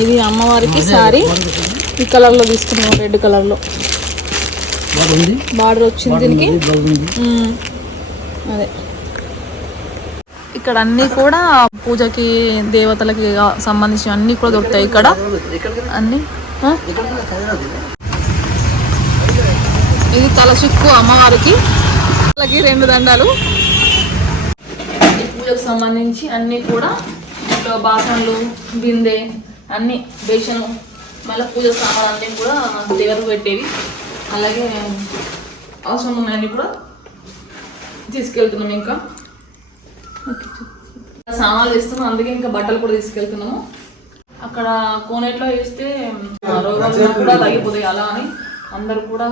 ఇది అమ్మవారికి సారీ ఈ కలర్లో తీసుకున్నాం, రెడ్ కలర్లో బార్డర్ వచ్చింది దీనికి. అదే ఇక్కడ అన్నీ కూడా పూజకి దేవతలకి సంబంధించిన అన్నీ కూడా దొరుకుతాయి ఇక్కడ అన్నీ. ఇది తలచిక్కు అమ్మవారికి, అలాగే 2 దండాలు. ఈ పూజకు సంబంధించి అన్నీ కూడా ఇంట్లో బాసనలు, బిందె అన్నీ, బేషను, మళ్ళీ పూజ సామాన్ అన్నీ కూడా దేవుడు పెట్టేవి. అలాగే అవసరం ఉన్నాయని కూడా తీసుకెళ్తున్నాం. ఇంకా సామాన్లు ఇస్తున్నాం, అందుకే ఇంకా బట్టలు కూడా తీసుకెళ్తున్నాము. అక్కడ కోనేట్లో వేస్తే రోగాలు కూడా తగ్గిపోతాయి, అలా అని అందరు కూడా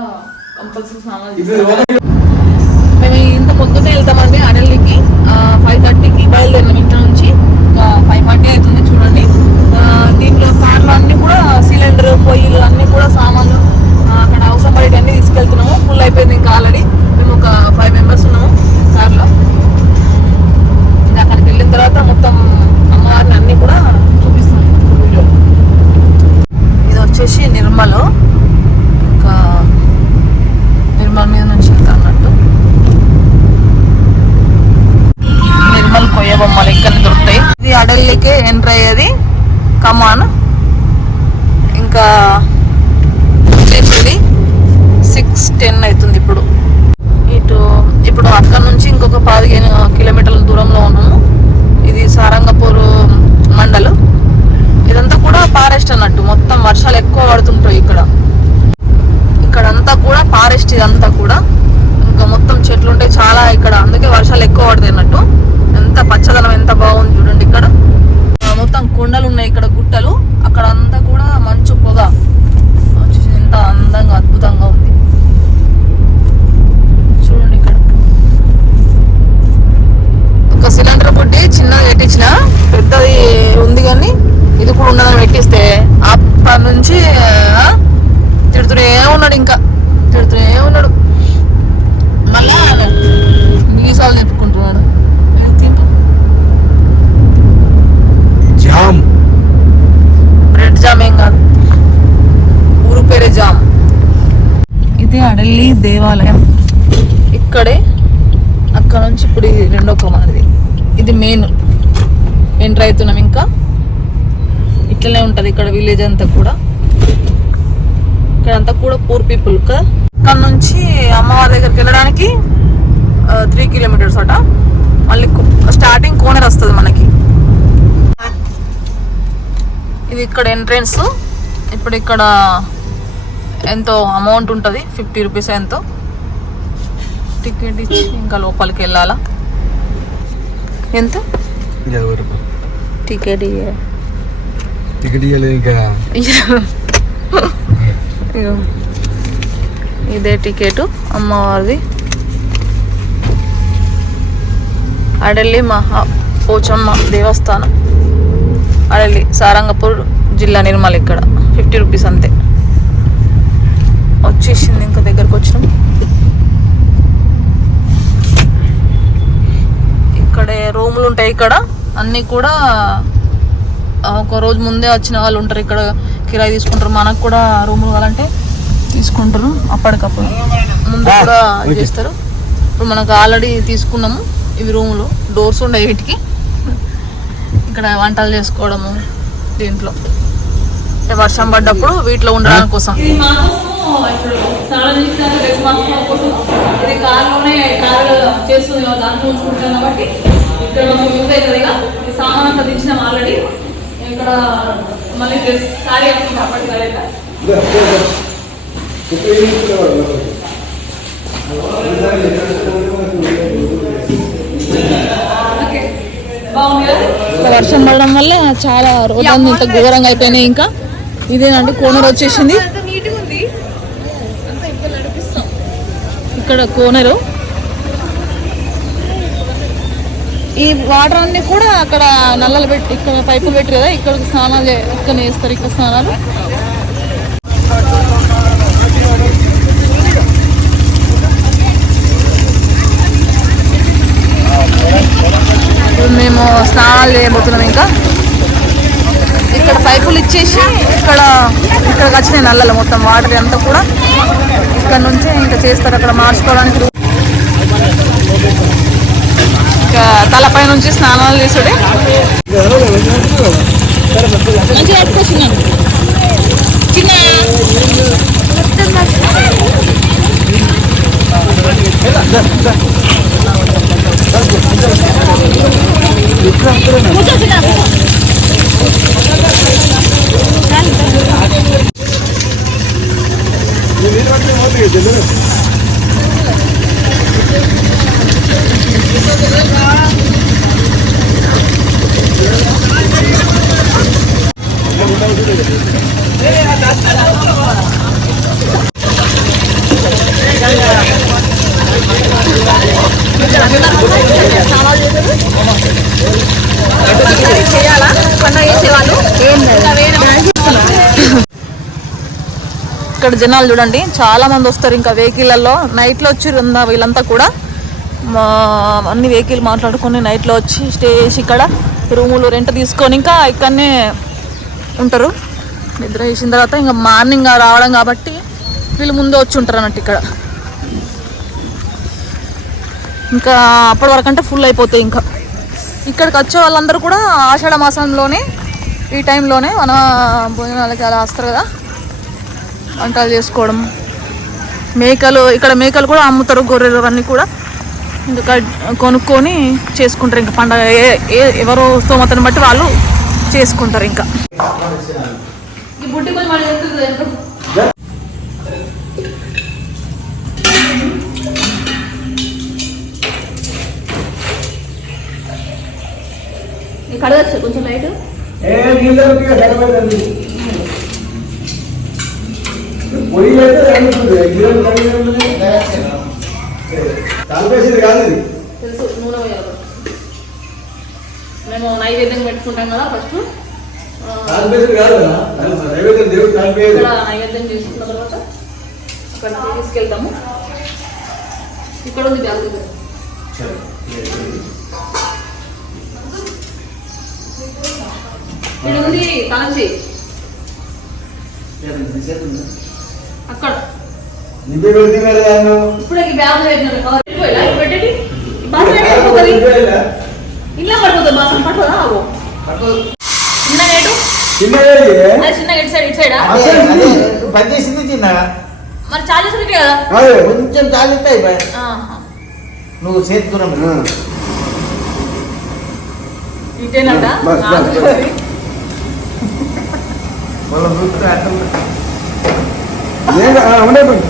కంపల్సరీ సామాన్లు తీసుకెళ్తాం. మేము ఇంత పొద్దున్నే వెళ్తామండి అడల్లికి. 5:30కి బయలుదేరినాం ఇంట్లో నుంచి, 5:40 అవుతుంది చూడండి. దీంట్లో ఫ్యాన్లు అన్నీ కూడా, సిలిండర్, పొయ్యిలు అన్నీ కూడా సామాన్లు అక్కడ అవసరం పడేటి అన్నీ తీసుకెళ్తున్నాము. ఫుల్ అయిపోయింది ఇంకా ఆల్రెడీ. మేము ఒక 5 మెంబర్స్ ఉన్నాము కార్లో. ఇంకా అక్కడికి వెళ్ళిన తర్వాత మొత్తం అమ్మవారిని అన్నీ కూడా చూపిస్తాం వీడియో. ఇది వచ్చేసి నిర్మల్, ఇంకా నిర్మల్ మీద నుంచి వెళ్తా అన్నట్టు. నిర్మల్ కొయ్య బొమ్మలు ఇక్కడ దొరుకుతాయి. ఇది అడల్లికే ఎంటర్ అయ్యేది కమాన్. ఇంకా 6:10 అవుతుంది ఇప్పుడు. ఇప్పుడు అక్కడ నుంచి ఇంకొక 15 కిలోమీటర్ల దూరంలో ఉన్నాము. ఇది సారంగపూర్ మండలం. ఇదంతా కూడా ఫారెస్ట్ అన్నట్టు, మొత్తం వర్షాలు ఎక్కువ పడుతుంటాయి ఇక్కడంతా కూడా ఫారెస్ట్. ఇదంతా కూడా ఇంకా మొత్తం చెట్లు ఉంటాయి చాలా ఇక్కడ, అందుకే వర్షాలు ఎక్కువ పడతాయి అన్నట్టు. ఎంత పచ్చదనం, ఎంత బాగుంది చూడండి. ఇక్కడ మొత్తం కొండలు ఉన్నాయి, ఇక్కడ గుట్టలు, అక్కడ అంతా కూడా మంచు పొగ వచ్చేసి ఎంత అందంగా అద్భుతంగా ఉంది చూడండి. ఇక్కడ ఒక సిలిండర్ బుడ్డి చిన్నది పెట్టించిన, పెద్దది ఉంది కానీ ఇది కూడా ఉన్నదని పెట్టిస్తే అప్పటి నుంచి తిడుతూనే ఉన్నాడు, ఇంకా తిడుతూనే ఉన్నాడు. మళ్ళా మీసాలు చెప్పుకుంటున్నాడు. జామ్, బ్రెడ్ జామ్ ఏం కాదు, ఊరు పేరే జామ్. ఇదే అడల్లి దేవాలయం. ఇక్కడే అక్కడ నుంచి ఇప్పుడు ఇది 2వ కమానది. ఇది మెయిన్ ఎంటర్ అవుతున్నాం. ఇంకా ఇట్లనే ఉంటుంది ఇక్కడ విలేజ్ అంతా కూడా. ఇక్కడంతా కూడా పూర్ పీపుల్ కదా. ఇక్కడ నుంచి అమ్మవారి దగ్గరికి వెళ్ళడానికి 3 కిలోమీటర్స్ అట. మళ్ళీ స్టార్టింగ్ కోనర్ వస్తుంది మనకి. ఇది ఇక్కడ ఎంట్రెన్స్. ఇప్పుడు ఇక్కడ ఎంతో అమౌంట్ ఉంటుంది, 50 రూపీస్ ఎంతో. టికెట్ ఇచ్చి ఇంకా లోపలికి వెళ్ళాలా. ఎంత టికెట్? ఇంకా ఇదే టికెట్ అమ్మవారిది. అడల్లి పోచమ్మ దేవస్థానం, అడల్లి, సారంగపూర్ జిల్లా, నిర్మల్. ఇక్కడ 50 రూపీస్ అంతే. వచ్చేసింది, ఇంకా దగ్గరకు వచ్చినాం. ఇక్కడే రూములు ఉంటాయి. ఇక్కడ అన్నీ కూడా ఒక రోజు ముందే వచ్చిన వాళ్ళు ఉంటారు, ఇక్కడ కిరాయి తీసుకుంటారు. మనకు కూడా రూములు కావాలంటే తీసుకుంటారు, అప్పటికప్పుడు ముందు కూడా చేస్తారు. ఇప్పుడు మనకు ఆల్రెడీ తీసుకున్నాము ఇవి రూములు. డోర్స్ ఉన్నాయి వీటికి. ఇక్కడ వంటలు చేసుకోవడము, దీంట్లో వర్షం పడ్డప్పుడు వీటిలో ఉండడం కోసం. ఇది కార్లోనే కారు చేస్తుంది దాంట్లో ఉంచుకుంటాం కాబట్టి ఇక్కడ మనకు యూజ్ అవుతుంది. ఈ సామాన్ అంతా దించినాం ఆల్రెడీ. ఇక్కడ మళ్ళీ డ్రెస్ సారీ వేసుకుంటాం అప్పటికలేక. వర్షం పడడం వల్ల చాలా రోడ్లు ఇంత ఘోరంగా అయిపోయినాయి. ఇంకా ఇదేనండి కోనర్ వచ్చేసింది. ఇక్కడ కోనరు. ఈ వాటర్ అన్ని కూడా అక్కడ నల్లలు పెట్టి, ఇక్కడ పైపులు పెట్టి కదా, ఇక్కడ స్నానాలు ఇక్కడ వేస్తారు. ఇక్కడ స్నానాలు మేము స్నానాలు చేయబోతున్నాం. ఇంకా ఇక్కడ పైపులు ఇచ్చేసి ఇక్కడికి వచ్చినాయి నల్లలు మొత్తం వాటర్ అంతా కూడా ఇక్కడ నుంచే ఇంకా చేస్తారు. అక్కడ మార్చుకోవడానికి ఇంకా తలపై నుంచి స్నానాలు చేసుడే. ఇక్కడ జనాలు చూడండి చాలా మంది వస్తారు. ఇంకా వెహికల్లో నైట్లో వచ్చి వీళ్ళంతా కూడా అన్ని వెహికల్ మాట్లాడుకొని నైట్లో వచ్చి స్టే చేసి ఇక్కడ రూములు రెంట్ తీసుకొని ఇంకా ఇక్కడనే ఉంటారు. నిద్ర చేసిన తర్వాత ఇంకా మార్నింగ్ రావడం కాబట్టి వీళ్ళు ముందే వచ్చి ఉంటారు అన్నట్టు. ఇక్కడ ఇంకా అప్పటి వరకు అంటే ఫుల్ అయిపోతాయి. ఇంకా ఇక్కడికి వచ్చే వాళ్ళందరూ కూడా ఆషాఢ మాసంలోనే ఈ టైంలోనే మన భోజనాలకి అలా వస్తారు కదా, వంటలు చేసుకోవడం. మేకలు కూడా అమ్ముతారు, గొర్రెలు అవన్నీ కూడా ఇంకా కొనుక్కొని చేసుకుంటారు. ఇంకా పండగ ఎవరో స్తోమతని బట్టి వాళ్ళు చేసుకుంటారు. ఇంకా కడగచ్చు కొంచెం లైట్ తెలుసు. నూనె పోయాలి. మేము నైవేద్యం పెట్టుకుంటాం కదా ఫస్ట్. ఇక్కడ నైవేద్యం చేసుకున్న తర్వాత అక్కడ తీసుకెళ్తాము. ఇక్కడ ఉంది బ్యాగ్ దగ్గర. ఇక్కడ ఉంది కాంచి అక్కడ. ఇప్పుడు ఈ బ్యాగ్ పెట్టండి. ఇంట్లో పడుతుంది బాసం పట్టుకోదా? చిన్న ఇటు సైడ్ మరి చార్జెస్ ఉంటాయి కదా, కొంచెం చాలిస్తాయి నువ్వు చేతుకున్నాం ఇటేనంట.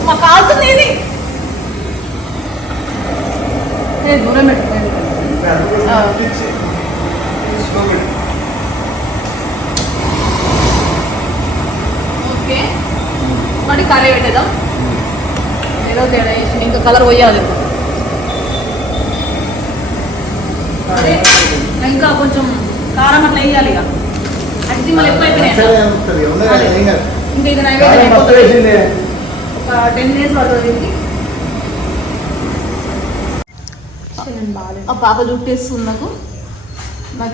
మా కాలుతుంది ఇది దూరం పెట్టు. ఓకే మరి కర్రీ పెట్టేద్దాం. ఏదో తేడా వేసి ఇంకా కలర్ పోయాలి. అదే ఇంకా కొంచెం కారం అట్లా వేయాలి. ఇక అడిగి మళ్ళీ ఎక్కువైపోయినాయి. ఇంకా ఇది నైవేద్యం ఒక 10 days పడుతుంది దీనికి. ఆ పాప జుట్టేస్తుంది నాకు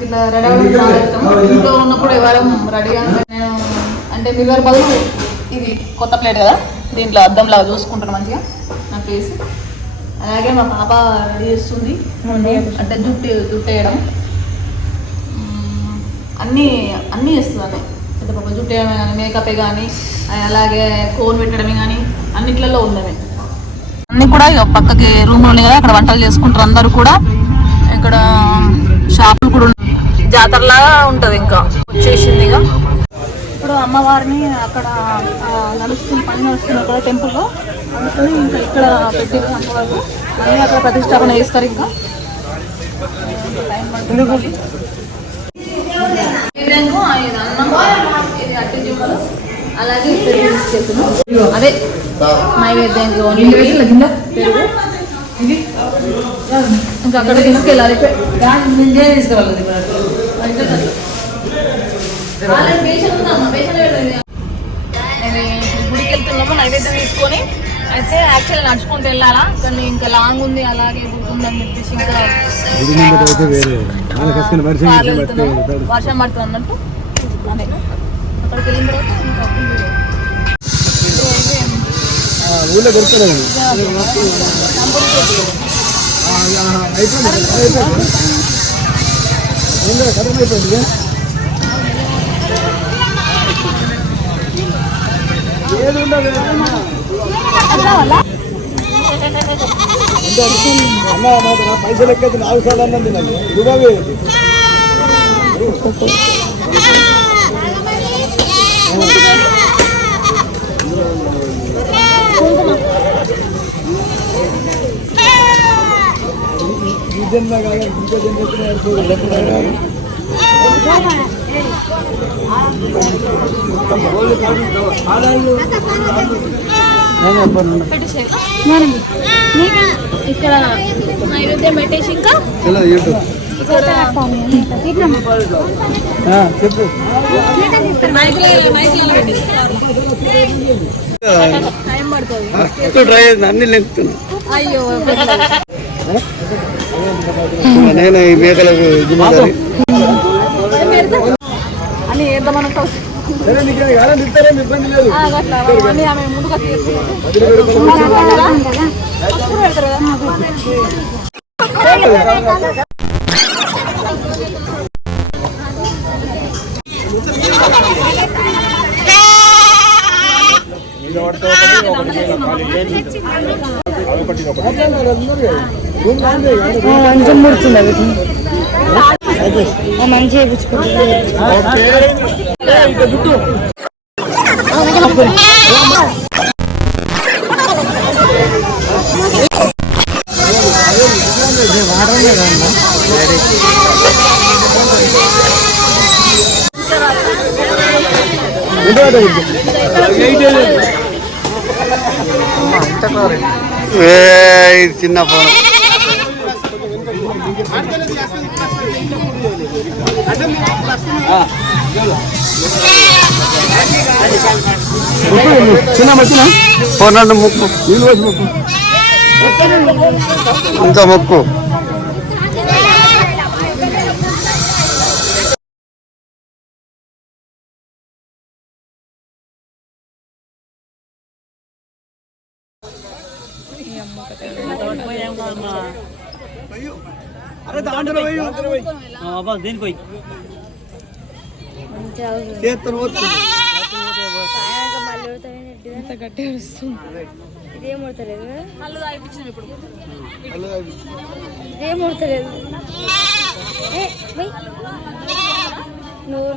ఇట్లా రెడీ అవ్వడం చాలా ఇష్టం. ఇంట్లో ఉన్నప్పుడు ఎవరం రెడీగా అంటే మిర్రర్ బదులు ఇది కొత్త ప్లేట్ కదా, దీంట్లో అద్దంలాగా చూసుకుంటాను మంచిగా నా ఫేస్. అలాగే మా పాప రెడీ చేస్తుంది అంటే జుట్టు వేయడం అన్నీ చేస్తుంది. అన్నీ పెద్ద పాప జుట్టు వేయడమే కానీ, మేకప్ కానీ, అలాగే కోన్ పెట్టడమే కానీ అన్నిట్లలో ఉందమే. అన్నీ కూడా ఇక పక్కకి రూమ్లో ఉన్నాయి కదా, అక్కడ వంటలు చేసుకుంటారు అందరూ కూడా. ఇక్కడ షాపులు కూడా జాతరలాగా ఉంటుంది. ఇంకా వచ్చేసింది. ఇక ఇప్పుడు అమ్మవారిని అక్కడ పని నడుస్తుంది అక్కడ టెంపుల్లో, అందుకని ఇంకా ఇక్కడ పెట్టి అమ్మవారు మళ్ళీ అక్కడ ప్రతిష్టాపన చేస్తారు. ఇంకా అన్నం, ఇది అట్టి జిమ్మలు, అలాగే పెరుగు తీసుకెళ్తున్నాం. అదే నైవేద్యానికి పెరుగు ఇంకా అక్కడ తీసుకెళ్ళాలి. తీసుకెళ్ళాలి. గుడికి వెళ్తున్నాము నైవేద్యం తీసుకొని. అయితే యాక్చువల్లీ నడుచుకుంటూ వెళ్ళాలా, కానీ ఇంకా లాంగ్ ఉంది, అలాగే గుర్తుందని చెప్పేసి ఇంకా వర్షం పడుతుంది అన్నట్టు అదే అక్కడికి వెళ్ళిన తర్వాత ఇంకా ఊళ్ళో దొరుకుతుంది అయిపోయింది ఏది ఉండదు అన్న పైసలు ఎక్కైతే 4 సార్లు అన్నది నాకు రూపాయి ఈ జన్మ కాదు ఇంకో జన్మ ఇక్కడ నైవేద్యం పెట్టేసి ఇంకా చెప్పు టైం పడుతుంది అన్ని లెక్కుతున్నా అయ్యో నేను ఈ మేకలకు అని వేద్దామనంటే సరే నీకు ఇస్తారేమి ఇబ్బంది లేదు అట్లా అని ఆమె ముందుగా మంచిగా ముడుతుంది మంచిగా చిన్న ఫోన్ చిన్న వచ్చిన ఫోన్ అంటే మొక్కు నీళ్ళు వచ్చి మొక్కు ఇంకా మొక్కు దేనికి గట్టి ఇదేం ముడతలేదు ఇదేం ముడతలేదు నూరు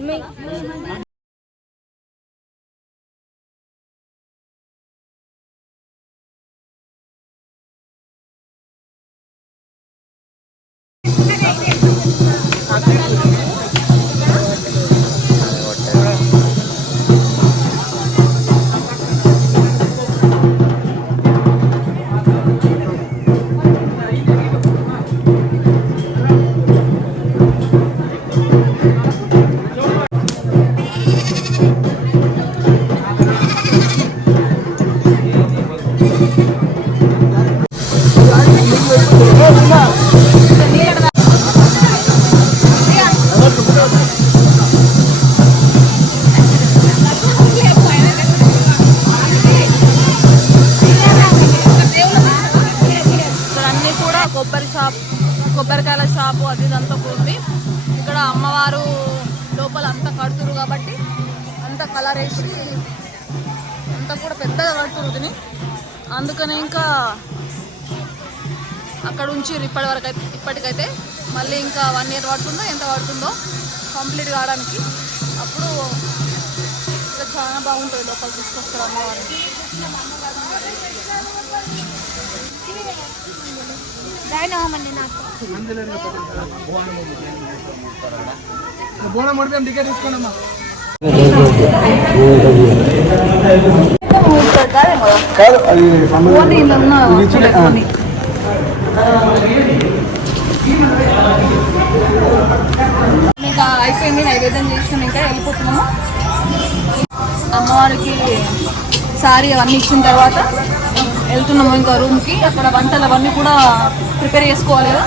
కొబ్బరికాయల షాపు అది ఇదంతా ఉంది. ఇక్కడ అమ్మవారు లోపల అంతా కడుతురు కాబట్టి అంతా కలర్ వేసి అంతా కూడా పెద్దగా కడుతురు తిని అందుకని ఇంకా అక్కడ ఉంచి ఇప్పటికైతే మళ్ళీ ఇంకా 1 year పడుతుందో ఎంత పడుతుందో కంప్లీట్ కావడానికి. అప్పుడు ఇంకా చాలా బాగుంటుంది లోపల తీసుకొస్తారు అమ్మవారిని. టికెట్ తీసుకోండమ్మా. ఇంకా అయిపోయింది, నైవేద్యం చేసినాం, ఇంకా వెళ్ళిపోతున్నాము. అమ్మవారికి సారీ అవన్నీ ఇచ్చిన తర్వాత వెళ్తున్నాము ఇంకా రూమ్కి. అక్కడ వంటలు అవన్నీ కూడా ప్రిపేర్ చేసుకోవాలి కదా.